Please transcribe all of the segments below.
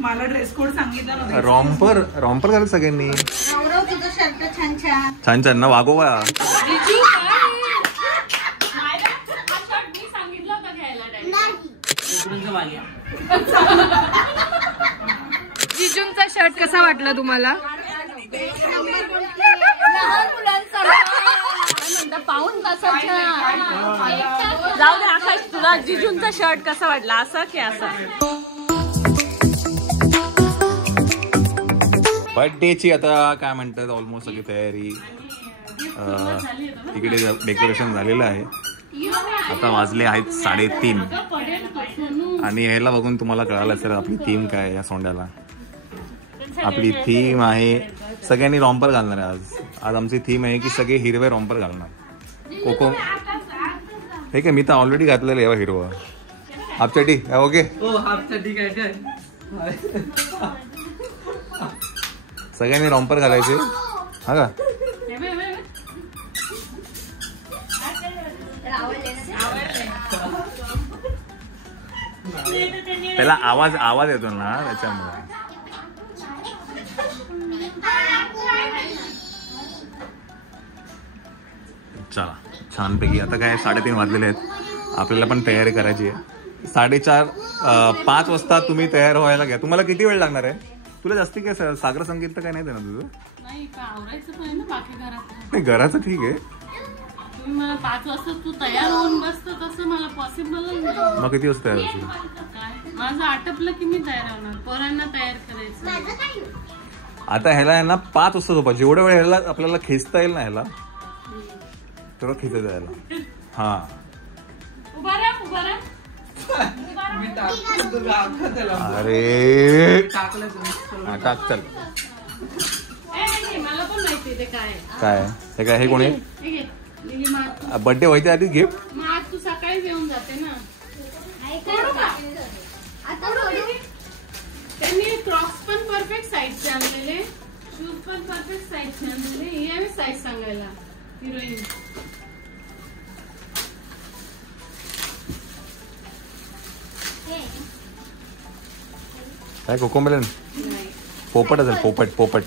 मला dress code सांगितला नव्हता. रॉम्पर रॉम्पर घाल सगळ्यांनी. तुझं शर्ट छान छान छान छान ना वागोवा. जिजूंचा शर्ट कसा वाटला तुम्हाला? पाऊन तासाच्या जाऊ दे. आकाश तुला जिजूंचा शर्ट कसा वाटला? असं की असं? बर्थडेची आता काय म्हणतात ऑलमोस्ट सगळी तयारी. इकडे डेकोरेशन झालेलं आहे. आता वाजले आहेत 3:30 आणि ह्याला बघून तुम्हाला कळालं सर आपली थीम काय आहे या सोंड्याला. आपली थीम आहे सगळ्यांनी रॉम्पर घालणार आहे. आज आमची थीम आहे की सगळे हिरवे रॉम्पर घालणार. कोको ठीक आहे. मी तर ऑलरेडी घातलेलं आहे हिरवं. हाफ चड्डी ओके. सगळ्यांनी रॉम्पर घालायचे हा का. त्याला आवाज येतो ना त्याच्यामुळे. चला छानपैकी आता काय 3:30 वाजलेले आहेत. आपल्याला पण तयारी करायची आहे. 4:30 वाजता तुम्ही तयार व्हायला घ्या. तुम्हाला किती वेळ लागणार आहे? तुला जास्ती काय सागर संगीत तर काय नाही देणार तुझं? नाही घराचं ठीक आहे. मला 5 वाजता तू तयार होऊन बसतो तसं मला पॉसिबल नाही. मग किती वाजता तयार होशील? माझं आटपलं की मी तयार होणार. पोरांना तयार करायचं. आता ह्याला आहे ना 5 वाजता झोपा. जेवढ्या वेळ ह्याला आपल्याला खेचता येईल ना ह्याला तेवढं खेचत यायला. हा उभा राहा. अरे टाक चल. मला पण माहिती ते काय काय हे काय. हे कोणी बर्थडे व्हायच्या आधी गिफ्ट. मग आज तू सकाळीच येऊन जाते ना. त्यांनी क्रॉक्स पण परफेक्ट साईजचे आणलेले. शूज पण परफेक्ट साईजचे आणलेले. यावे साईज सांगायला हिरोईन. काय कोकोमेलन पोपट असेल. पोपट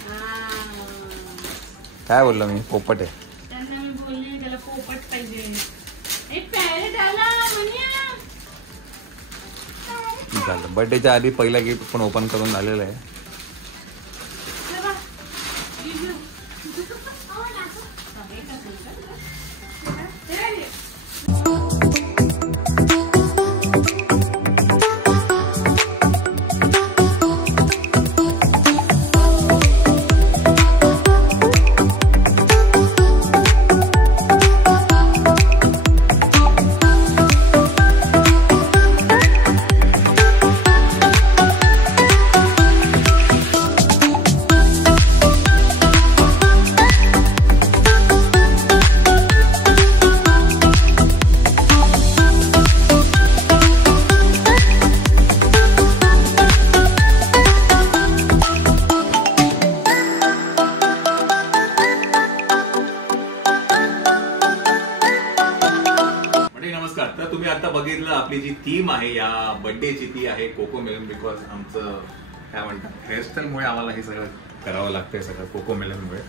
काय बोललो मी? पोपट आहे. त्यांना मी बोलले त्याला पोपट पाहिजे. एक पॅरेट आला. झालं. बर्थडेच्या आधी पहिला गिफ्ट पण ओपन करून झालेलं आहे. तर तुम्ही आता बघितलं आपली जी थीम आहे या बर्थडेची ती आहे कोकोमेलन. बिकॉज आमचं काय म्हणतात हेअरस्टाईलमुळे आम्हाला हे सगळं करावं लागतंय सगळं कोकोमेलनमुळे.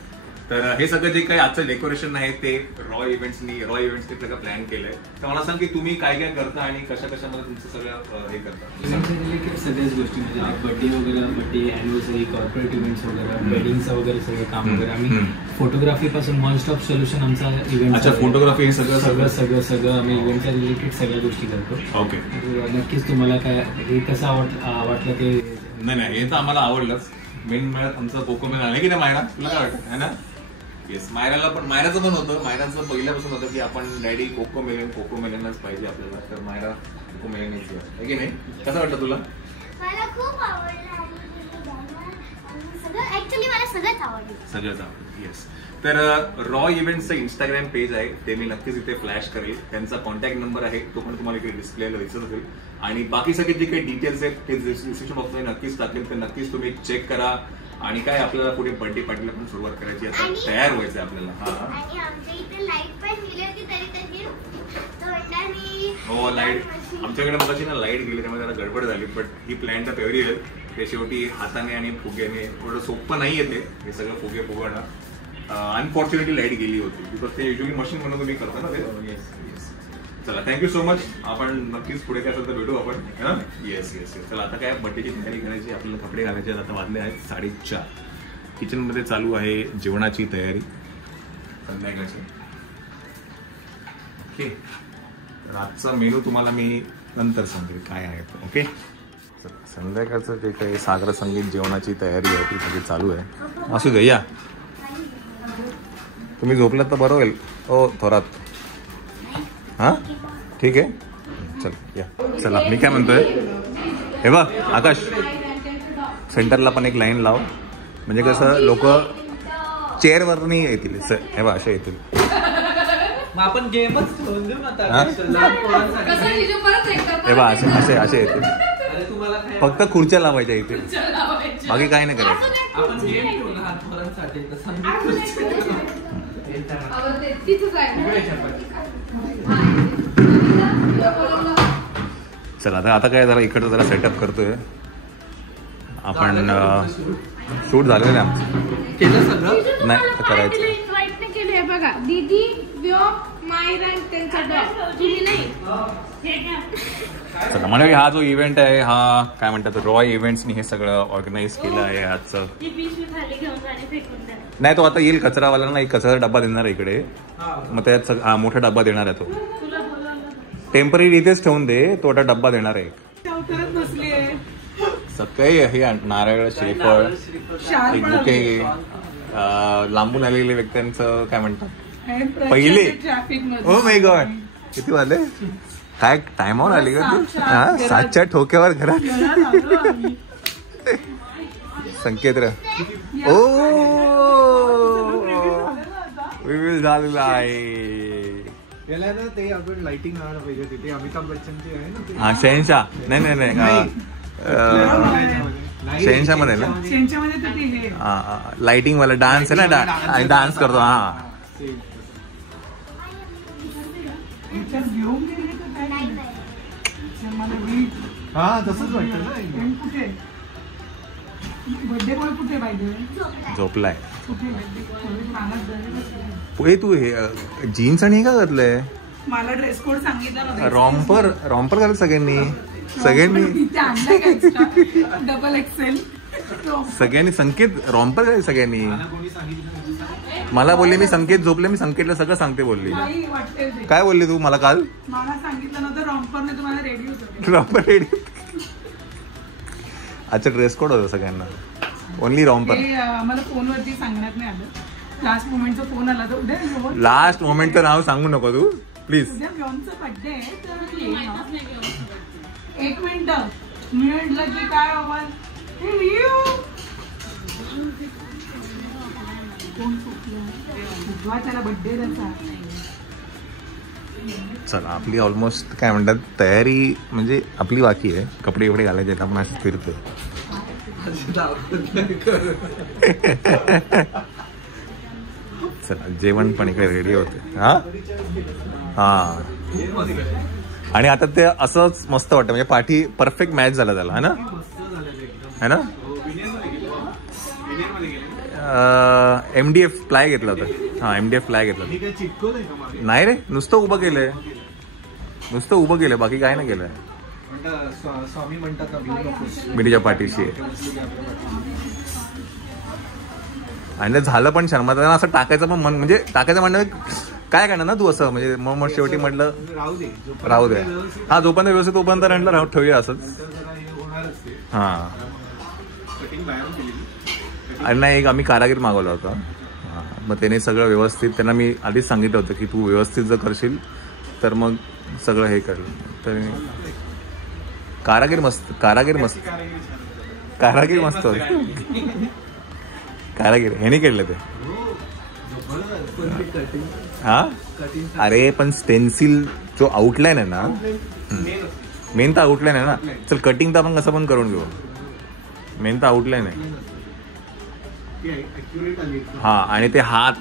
तर हे सगळं जे काही आजचं डेकोरेशन आहे ते रॉ इव्हेंट्सनी सगळं प्लॅन केलंय. तर मला सांग की तुम्ही काय काय करता आणि कशा कशामध्ये तुमचं सगळं हे करता? रिलेटेड सगळ्याच गोष्टी म्हणजे बर्थडे वगैरे, बर्थडे अॅनिव्हर्सरी, कॉर्पोरेट इव्हेंट्स वगैरे, वेडिंगचं वगैरे सगळं काम वगैरे आम्ही फोटोग्राफी पासून वन स्टॉप सोल्युशन आमचा इव्हेंट. अच्छा फोटोग्राफी हे सगळं आम्ही इव्हेंटच्या रिलेटेड सगळ्या गोष्टी करतो. ओके नक्कीच तुम्हाला काय हे कसं वाटलं ते? नाही हे तर आम्हाला आवडलंच. मेन मुळात आमचं कोकोमेलन आहे की नाही मायरा? तुला काय वाटतं है ना? येस मायराचं पण होतं. मायराचं पहिल्यापासून होतं की आपण डॅडी कोकोमेलनच पाहिजे आपल्याला. तर मायरा कोकोमेलनच आहे की नाही? कसं वाटलं तुला? मला खूप आवडलं. सगळंच आवडलं. येस. तर रॉ इव्हेंट्सचं इंस्टाग्राम पेज आहे ते मी नक्कीच इथे फ्लॅश करेल. त्यांचा कॉन्टॅक्ट नंबर आहे तो पण तुम्हाला इकडे डिस्प्लेला दिसत असेल. आणि बाकी सगळे जे काही डिटेल्स आहेत ते डिस्क्रिप्शन बॉक्समध्ये नक्कीच टाकले. तर नक्कीच तुम्ही चेक करा. आणि काय आपल्याला पुढे बर्थडे पार्टीला पण सुरुवात करायची. आता तयार व्हायचं आपल्याला. आणि आमच्या इथे लाईट पण गेली होती तरी त्याची हो लाईट आमच्याकडे मगाशी ना लाईट गेली त्यामुळे जरा गडबड झाली. बट ही प्लॅन तर फेवरी आहे. हे शेवटी हाताने आणि फुग्याने एवढं सोपं नाही येते हे सगळं फुगे फुगवणं. अनफॉर्च्युनेटली लाईट गेली होती बिकॉज ते युजली मशीन म्हणून तुम्ही करता ना ते. चला थँक्यू सो मच. आपण नक्कीच पुढे काय असेल तर भेटू आपण. Yes yes yes. चला आता काय बड्डेची तयारी करायची, आपल्याला कपडे घालायचे. आता वाजले आहेत 4:30. किचनमध्ये चालू आहे जेवणाची तयारी संध्याकाळची. ओके, तर आजचा मेनू तुम्हाला मी नंतर सांगेल काय आहे. ओके, संध्याकाळचं जे काही सागर संगीत जेवणाची तयारी आहे ती सगळी चालू आहे. असू दे, या तुम्ही झोपलात तर बरं होईल. हो थोरात. हां ठीक आहे, चल या. चला मी काय म्हणतोय, हे बघ आकाश, सेंटरला पण एक लाईन लाव म्हणजे कसं लोक चेअरवर नाही येतील. हे बघ असे येतील. आपण गेमच ठेवून देऊ ना. हे बघ असे असे असे येतील. फक्त खुर्च्या लावायच्या इथे, बाकी काही नाही करायचं. आपण गेम ठेवू ना पोरांसाठी. चला आता काय जरा इकडचं जरा सेटअप करतोय आपण. शूट झालेलं आहे आमचं. केलं सगळं नाही करायचं. केले बघा दीदी मायरा त्यांचा चला म्हणजे हा जो इव्हेंट आहे हा काय म्हणतात रॉय इव्हेंट्सनी हे सगळं ऑर्गनाईज केलं आहे आजचं. नाही तो आता येईल कचरावाल्यांना एक कचऱ्याचा डब्बा देणार आहे इकडे. मग त्यात हा मोठा डब्बा देणार आहे. तो टेम्पररी इथेच ठेवून दे. तो आता डब्बा देणार आहे. सकाळी हे नारळ श्रीफळ एक बुके लांबून आलेल्या व्यक्तींचं काय म्हणतात पहिले. ओ माय गॉड किती वाजले, काय टाइमावर आली का तू. 7च्या ठोक्यावर घरात संकेत रे. ओ विविल झालेला आहे. ते आपण लाइटिंग आणायला पाहिजे तिथे. अमिताभ बच्चनची आहे ना. हा शहनशाह. नाही नाही नाही शहनशाह मध्ये ना लाइटिंग वाला डान्स आहे ना. आणि डान्स करतो. हा हा तसंच वाटतं ना. झोपलाय. पुढे तू हे जीन्स आणि हे का घातलंय. मला ड्रेस कोड सांगितला नव्हता. रॉम्पर रॉम्पर घाल सगळ्यांनी. डबल एक्सेल सगळ्यांनी. संकेत रॉम्पर घाल सगळ्यांनी. मला बोलले मी संकेत झोपले. मी संकेतला सगळं सांगते बोलली. काय बोलली तू मला काल. मला सांगितलं नव्हतं रॉम्परने तुम्हाला रेडी होतं. Romper ready. अच्छा ड्रेस कोड होता सगळ्यांना. Only romper. मला फोनवरती सांगण्यात नाही आलं. लास्ट मोमेंटचा फोन आला तर उद्या लास्ट मोमेंटचं नाव सांगू नको तू प्लीज. उद्या व्योमचा बर्थडे आहे तर एक मिनिट मी म्हटलं की काय बाबा त्याला बर्थडे त्याचा. चला आपली ऑलमोस्ट काय म्हणतात तयारी म्हणजे आपली बाकी आहे. कपडे एवढे घालायचे आपण असं फिरतो. चला जेवण पण इकडे रेडी होते. हा हा आणि आता ते असंच मस्त वाटतं म्हणजे पाठी परफेक्ट मॅच झाला त्याला. है ना है ना. MDF प्लाय घेतला होता. हा MDF प्लाय घेतला होता. नाही रे नुसतं उभं केलंय. नुसतं उभं केलंय बाकी काय नाही केलंय. स्वामी म्हणतात मिरीच्या पाठीशी. आणि झालं पण छान. मला असं टाकायचं पण मन म्हणजे टाकायचं म्हणणं काय करणार ना तू असं म्हणजे मग शेवटी म्हटलं राहू दे. हा जोपर्यंत व्यवस्थित तोपर्यंत म्हटलं ठेवूया असंच. हा आणि नाही एक आम्ही कारागीर मागवला होता. मग त्याने सगळं व्यवस्थित त्यांना मी आधीच सांगितलं होतं की तू व्यवस्थित जर करशील तर मग सगळं हे करेल. तर कारागीर मस्त कारागीर मस्त कारागीर मस्त कारागीर ह्याने केलं ते. हा अरे पण स्टेन्सिल जो आउटलाईन आहे ना मेन तर आउटलाईन आहे ना. चल कटिंग तर आपण कसं पण करून घेऊ. मेन तर आउटलाईन आहे. हा आणि ते हात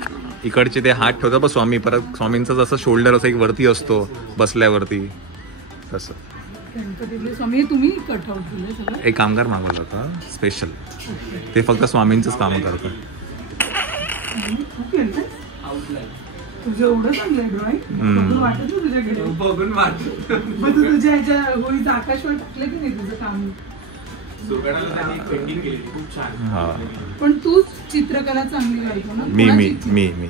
इकडचे ते हात ठेवतात स्वामी. परत स्वामींचा जसं शोल्डर असं एक वरती असतो बसल्यावरती तसं. गणपतीले स्वामी तुम्ही कटआउट केले सगळं. एक कामगार मागवलं होतं स्पेशल, ते फक्त स्वामींचंच काम करतं. खूप केलं तुझं एवढं चांगलं ड्रॉइंग वाटत नाही तुझ्याकडे बघून वाटत. मग तू तुझ्या ह्याच्या होळीचं आकाशवर टाकलं की नाही तुझं काम. पेंटिंग केली खूप छान. हा पण तूच चित्रकला चांगली घालतो ना. मी मी मी मी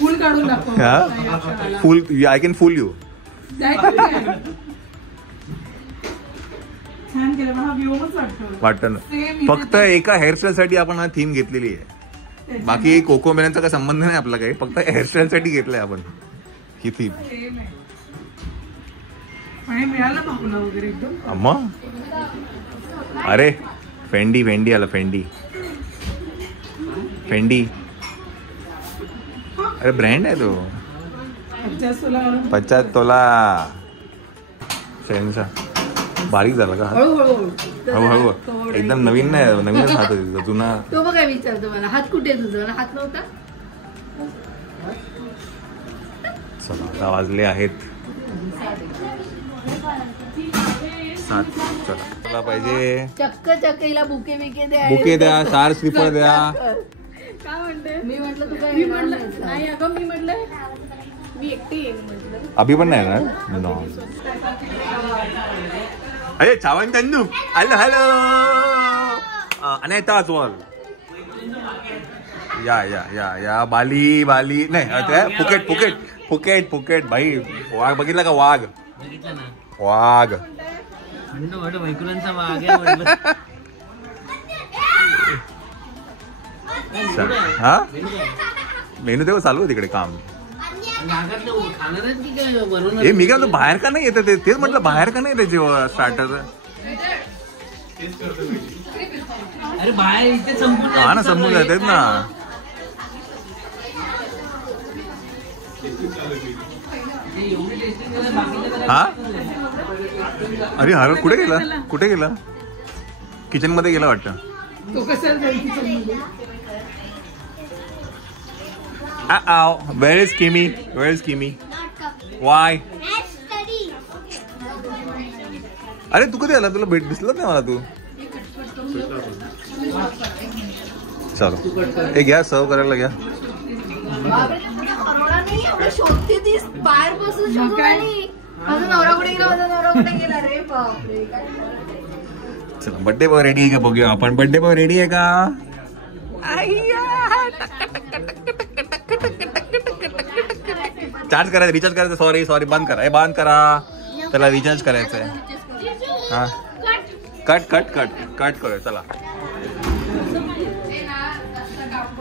फुल काढून दाखव. हा फुल आय कॅन फुल यू. छान केलं पण हा व्योमच वाटतो. वाटतं ना फक्त एका हेअरस्टाईल साठी आपण हा थीम घेतलेली आहे. बाकी कोको मेलनचा काही संबंध नाही आपला काही, फक्त हेअरस्टाईल साठी घेतलंय आपण ही थीम. आणि मिळाला भावना वगैरे एकदम. मग अरे फेंडी फेंडी आला फेंडी फेंडी. अरे ब्रँड आहे तो 50 तोला. शहनशा बारीक झाला का? हळूहळू एकदम नवीन नाही, नवीनच हात होता जुना. तो बघा विचारतो मला हात कुठे तुझा, मला हात नव्हता. चला आता वाजले आहेत 7. चला पाहिजे चक्क चक्कीला बुके बिके द्या. बुके द्या, स्टार श्रीफळ द्या. काय म्हणते? मी म्हटलं तू काय मी म्हटलं नाही अगं, मी म्हटलं मी एकटी येईन म्हटलं. अभि पण नाही ना. नो अरे चावन चंदू हॅलो हॅलो अनेता चोल. या या या या बाली बाली नाही फुकेट फुकेट फुकेट फुकेट. भाई वाघ बघितला का? वाघ बघितलं ना. वाघ वैकुलांचा वाघ आहे. हा मेनू तेव्हा चालू आहे तिकडे काम. हे मी काय बाहेर का नाही येतं? तेच म्हटलं बाहेर का नाही त्याचे स्टार्टर. अरे बाहेर इथे संपून हा ना संपून जातात ना. हा अरे हर कुठे गेला? कुठे गेला? किचन मध्ये गेला वाटतं. तो कशाला जाईल किचनमध्ये? Where is Kimi? Where is Kimi? Why? अरे तू कधी आला? तुला भेट दिसलं नाही मला. तू चलो हे घ्या, सर्व करायला घ्या. शोधते ती बाहेर बसून शोधून आली. माझा नवरा कुठे गेला, माझा नवरा कुठे गेला रे बापरे. चला बर्थडे बॉय रेडी आहे का बघूया आपण. बर्थडे बॉय रेडी आहे का? चार्ज करायचं, रिचार्ज करायचं. सॉरी सॉरी बंद करा, हे बंद करा. त्याला रिचार्ज करायचंय. हा कट कट कट कट करूया. चला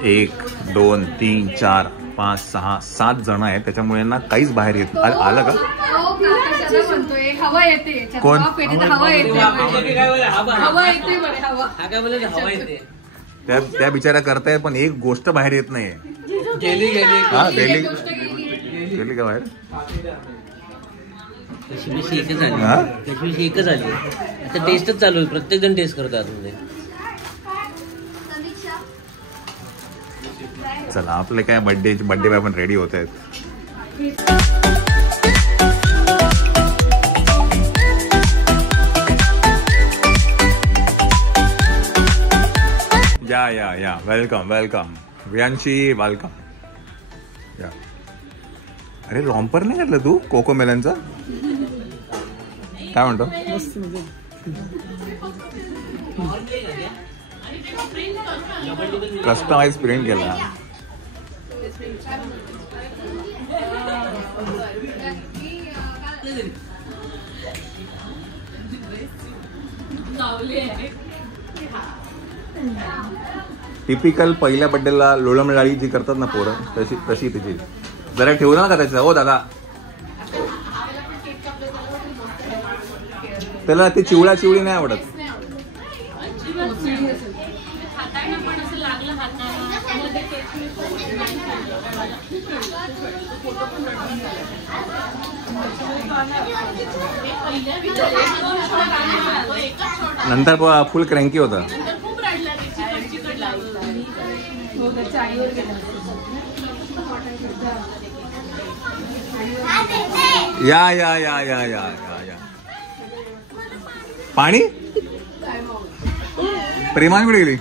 1 2 3 4 5 6 7 जण आहेत, त्याच्यामुळे ना काहीच बाहेर येत. आलं का? म्हणतोय हवा येते. कोण? हवा येते. हवा येते बरे. हवा त्या बिचारा करताय पण एक गोष्ट बाहेर येत नाहीये. गेली हा गेली गेली का बाहेर? एकच आली. आता टेस्टच चालू आहे. प्रत्येक जण टेस्ट करतो आतमध्ये. चला आपले काय बर्थडे बॉय पण रेडी होत आहेत. या या या वेलकम वेलकम वियांशी वेलकम. या अरे रॉम्पर नाही घातलं तू कोको मेलनचा? काय म्हणतो? कस्टमाइज प्रिंट केला. टिपिकल पहिल्या बड्डेला लोळमलाळी जी करतात ना पोरं, तशी तशी तिची. जरा ठेवलं ना का त्याचं? हो दादा त्याला ते चिवडा चिवडी नाही आवडत. नंतर फुल क्रँकी होता. या या या या या या या पाणी प्रेमाने कुठे गेली?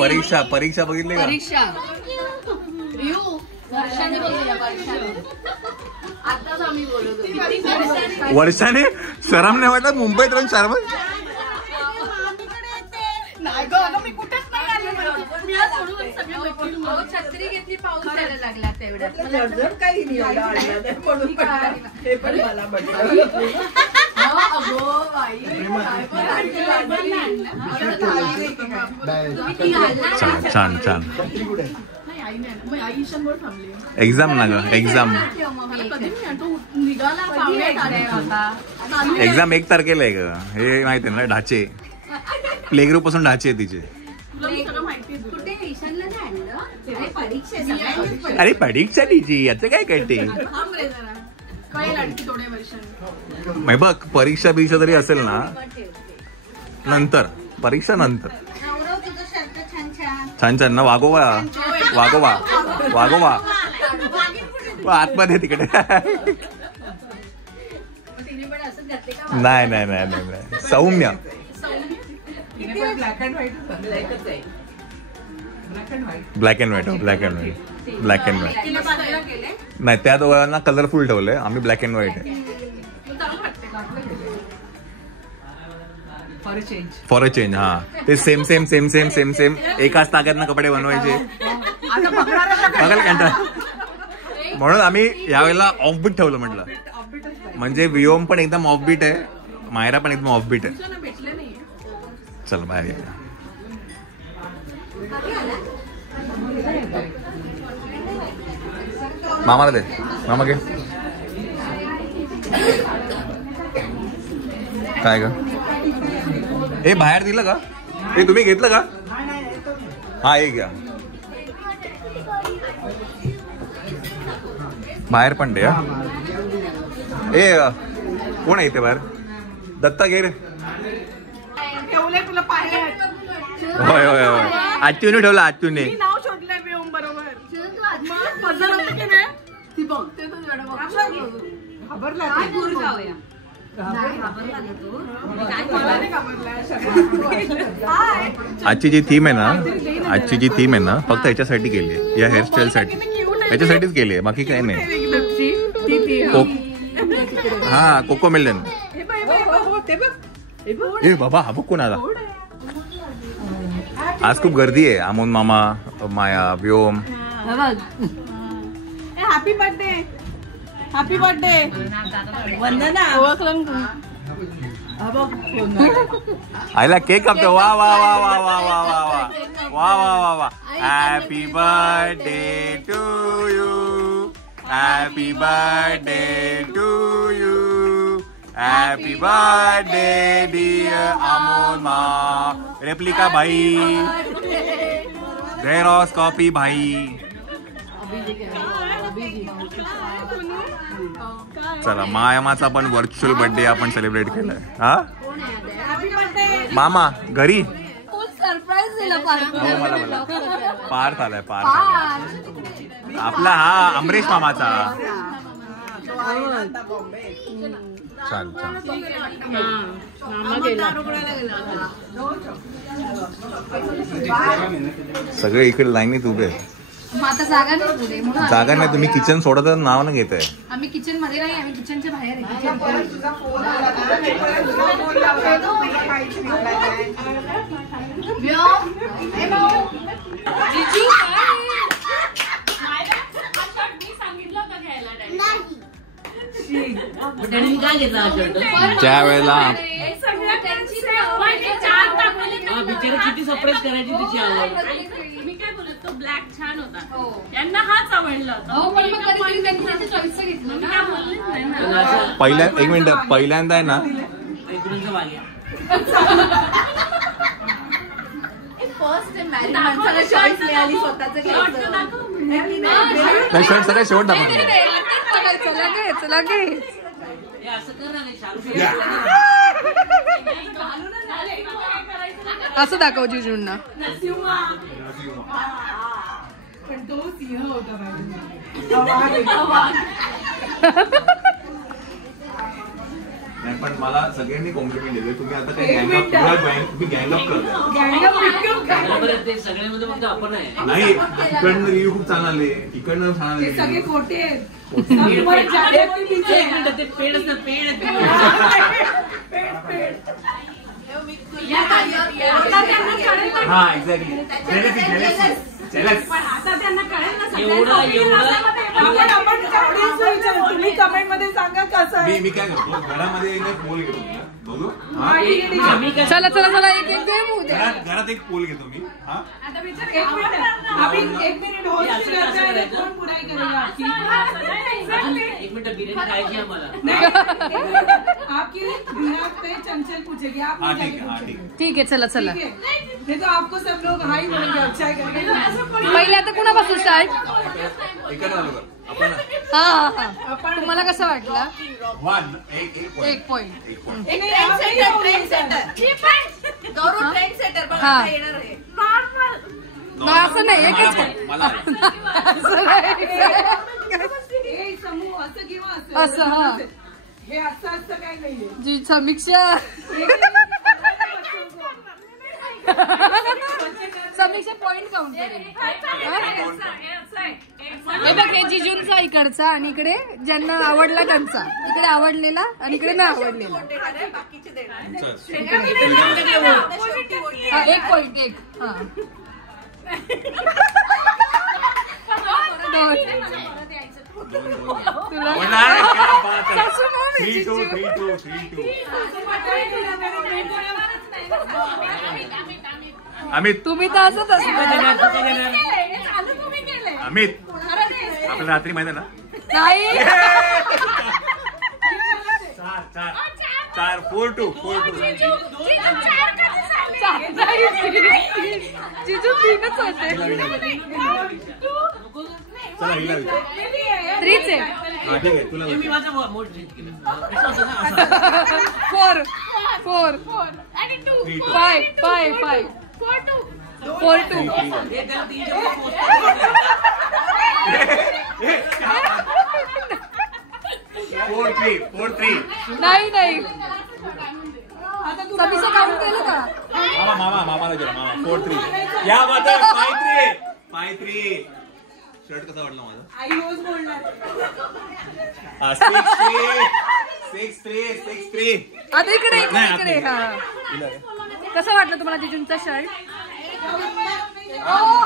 परीक्षा परीक्षा बघितली का? वर्षाने शरम नाही वाटत मुंबईत राहून शरम? छत्री घेतली पाऊस यायला लागला तेवढ्यात छान छान. एक्झाम ना ग एक्झाम 1 तारखेला आहे ग. हे माहिती आहे ना ढाचे प्ले ग्रुप पासून ढाचे आहे तिचे. अरे परीक्षा तिची याचं काय कळते बघ. परीक्षा बिरीक्षा तरी असेल ना नंतर परीक्षा नंतर छान छान ना. वागोवा वागोवा वागोवा आतमध्ये तिकडे. नाही नाही नाही नाही सौम्य. Black and white black and white black and white नाही. त्या दोघांना कलरफुल ठेवलंय. आम्ही ब्लॅक अँड व्हाईट आहे. For a change. हा ते same same same same same same एकाच ताकदनं कपडे बनवायचे. बघायला कंटाळा म्हणून आम्ही यावेळेला ऑफबीट ठेवलं म्हटलं. म्हणजे व्योम पण एकदम ऑफबीट आहे, मायरा पण एकदम ऑफबीट आहे. चल बाहेर. मामाला दे. मामा घे. काय ग हे बाहेर दिलं का? हे तुम्ही घेतलं का? हा हे घ्या. बाहेर पण दे. ए कोण आहे इथे बाहेर? दत्ता घे रे. होय होय होय आत्यूने ठेवलं. आत्यूने आजची जी थीम आहे ना फक्त याच्यासाठी केली आहे. या हेअरस्टाईल साठी याच्यासाठीच केली आहे, बाकी काही नाही. हा कोको मिलन. ए बाबा हा बघ कोण आला. आज खूप गर्दी आहे. अमोल मामा, Maya, Vyom. Happy birthday. Happy birthday Vandana. आईला केक कापतो. वा वा वा वा वा वा वा वा वा वा वा वा. Happy birthday to you. Happy birthday to you. Happy birthday dear Amol मा. रेप्लिका भाई. झेरॉक्स कॉपी भाई. चला मायामाचा पण व्हर्च्युअल बर्थडे आपण सेलिब्रेट केलाय. हा मामा घरी सरप्राईज दिला. पार्थ आलाय. पार्थ आपला हा अमरीश मामाचा. छान छान. सगळे इकडे लाईनीत उभे. जागा नाही पुढे म्हणून जागा नाही. तुम्ही किचन सोडत नाव ना घेताय. आम्ही किचन मध्ये नाही, आम्ही किचनच्या बाहेर आहे. ज्या वेळेला बिचारी किती सरप्राईज करायची तिची आवड. मी काय बोलत तो ब्लॅक छान होता. यांना हाच आवडला होता. पहिल्या 1 मिनिट पहिल्यांदा आहे ना शर्ट सगळ्या शेवट दाखवतो. असं दाखव जिजूंना. पण तो सिंह होता. नाही पण मला सगळ्यांनी कॉम्प्लिमेंट दिले. तुम्ही आता काही तुम्ही गँगअप करता. ते सगळ्यांमध्ये फक्त आपण आहे. नाही इकडनं रिव्ह्यू खूप छान आले, इकडनं छान आले. सगळे खोटे आहेत. ते पेड असतं पेड. हा एक्झॅक्टली. तुम्ही कमेंट मध्ये सांगा कसं. मी काय करतो घरामध्ये पोल घेतो बघू. चला चला चला एक एक गेम होऊ दे. घरात एक पोल घेतो मी. हा एक मिनिट कौन बुराई करेगा आपकी. एक मिनिट बिर्याणी खायची आम्हाला. आपकी दिमाग पे चंचल पूछेगी आप. हाँ ठीक है, हाँ ठीक है. ठीक आहे चला चला. नहीं तो आपको सब लोग हाई बोलेंगे अच्छा करेंगे. पहिले आता कुणापासून स्टार्ट. इकडनं आलो का आपण. हा हा तुम्हाला कसं वाटलं. एक पॉइंट. हा असं नाही एकच समूह असं किंवा असं. हा हे असं काही नाहीये. जी समीक्षा समीक्षा पॉइंट काउंट करेल. हे बघ हे जिजूंचा इकडचा आणि इकडे ज्यांना आवडला त्यांचा. इकडे आवडलेला आणि इकडे नाही आवडलेला. एक पॉइंट एक. हा अमित तुम्ही तर असंच अमित आपल्याला रात्री माहिती आहे ना. नाही 4 4-2 जिजू तीनच होते. चला हिला विचार. 3 आहे. हा ठीक आहे तुला मी माझा मोठ 4 4 5 5 5 4-2. नाही नाही समीक्षा काउंट केलं का. मामाला विचारा. मामा 4-3 या माझा 5-3. शर्ट कसा वाटला माझा. आई रोज बोलणार. 6-3. आता इकडे इकडे. हा कसं वाटलं तुम्हाला जिजूंचा शर्ट.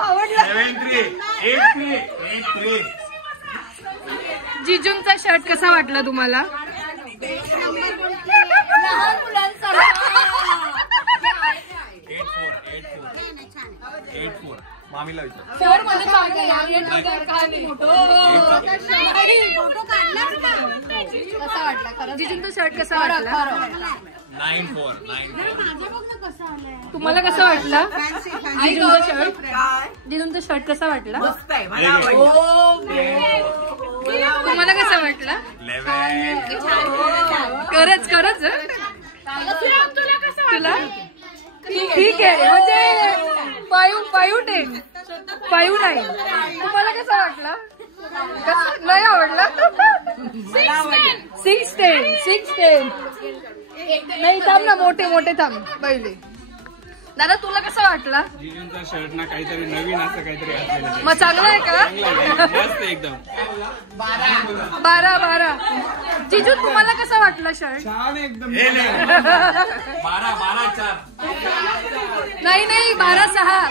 आवडला. 7-3 8-3. जिजूंचा शर्ट कसा वाटला तुम्हाला. लहान मुलांसारखा. 8-4. मामीला विचार. 4 मध्ये चांगलं आहे. 8 मध्ये काय मोठं. कसा वाटला खरं जिजूंचा शर्ट कसा वाटला. 9-4. तुम्हाला कसं वाटलं जिजूंचा शर्ट कसा वाटला. तुम्हाला कसं वाटलं. 11. खरंच तुला ठीक आहे म्हणजे 5-10 5-9. तुम्हाला कसं वाटलं. नाही आवडला. 6-10 नाही थांब ना मोठे थांब पहिले. दादा तुला कसं वाटला. जिजूंचा शर्ट ना काहीतरी नवीन असं काहीतरी मग चांगलं आहे का. मस्त एकदम 12 जिजू तुम्हाला कसं वाटलं शर्ट. छान एकदम. 12-4. नाही 12-6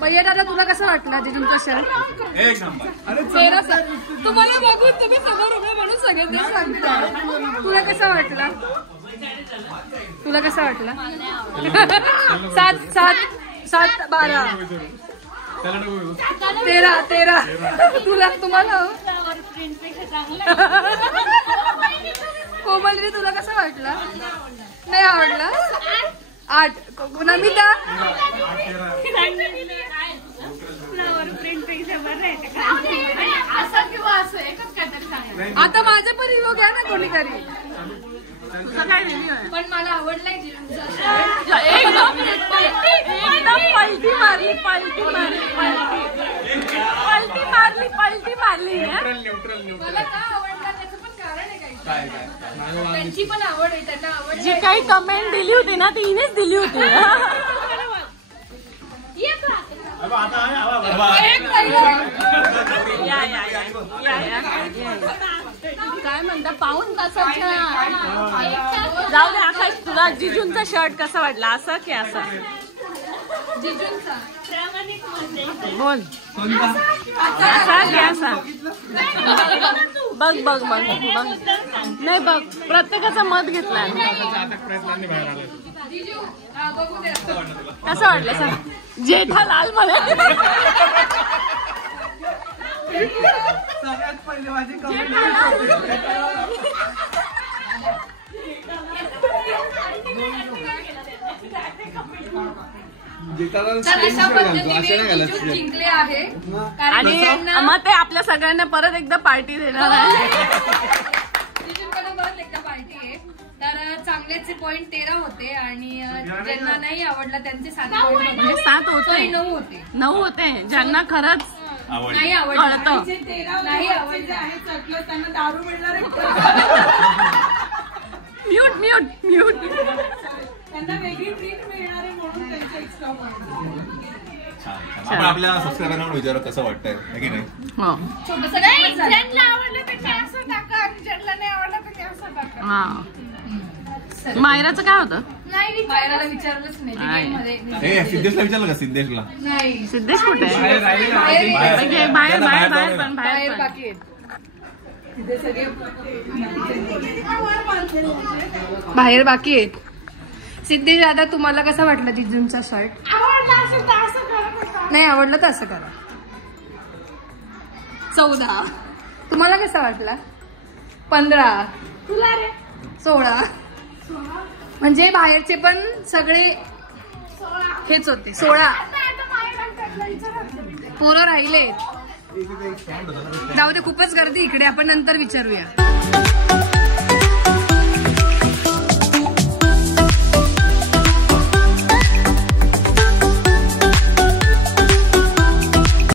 भैया दादा तुला कसं वाटलं जिजूंचा शर्ट. एक नंबर. 13 तुम्हाला बघून तुम्ही समोर उभे म्हणून सगळ्यांना सांगता. तुला कसं वाटलं. 7-12 13 तुम्हाला. कोमलरी तुला कसं वाटलं. नाही आवडला. 8 नमिता. आता माझे पण रिव्ह्यू घ्या ना कोणीतरी. तुझं काय रिव्ह्यू आहे? पण मला आवडलाय एकदम पलटी मारली मला का आवडला त्याचं पण कारण आहे काही. त्यांची पण आवड आहे, त्यांना आवड. जी काही कमेंट दिली होती ना ती हिनेच दिली होती. काय म्हणता पाऊण तासाच्या. जाऊ दे आकाश, तुला जिजूंचा शर्ट कसा वाटला, असं की असं? जिजूंचा बोल असा की असा? बघ बघ बघ बघ नाही बघ, प्रत्येकाचं मत घेतलंय. जिजू बघू दे. कसं वाटलं सांग? जेठालाल मला सगळ्यात पहिले माझी कमेंट अशा पद्धतीने जिजू जिंकले आहे. आणि मग ते आपल्या सगळ्यांना परत एकदा पार्टी देणार आहे. जिजूंकडे परत एकदा पार्टी आहे. तर चांगलेचे पॉइंट 13 होते आणि ज्यांना नाही आवडला त्यांचे 7 पॉइंट म्हणजे 7 होते, 9 होते. 9 होते. ज्यांना खरंच नाही आवडलं कळतं. जे 13 नाही वर्षाचे आवडलं. जे आहेत चटलं त्यांना दारू मिळणार आहे. Mute mute mute. त्यांना वेगळी ट्रीट मिळणार आहे म्हणून त्यांचे एक्स्ट्रा पॉइंट. आपण आपल्या सबस्क्रायबरांना विचारू कसं वाटतंय है की नाही. हो छोटंसं नाही, ज्यांना आवडलं त्यांनी असं टाका आणि ज्यांना नाही आवडलं त्यांनी असं टाका. हा. मायराचं काय होतं? नाही बाहेरला विचारलंच नाही ते नाही. game मध्ये. ए सिद्धेशला विचारलं का? सिद्धेशला नाही सिद्धेश कुठे आहे? बाहेर बाहेर बाहेर बाहेर बाहेर पण बाहेर बाहेर पण. बाकी आहेत. तिथे सगळे बाहेर बाकी आहेत. सिद्धेश दादा तुम्हाला कसं वाटलं जिजूंचा शर्ट? नाही आवडलं तर असं करा. 14 तुम्हाला कसा वाटला? 15 16 म्हणजे बाहेरचे पण सगळे हेच होते. 16 पोरं राहिले. जाऊ दे, खूपच गर्दी इकडे, आपण नंतर विचारूया.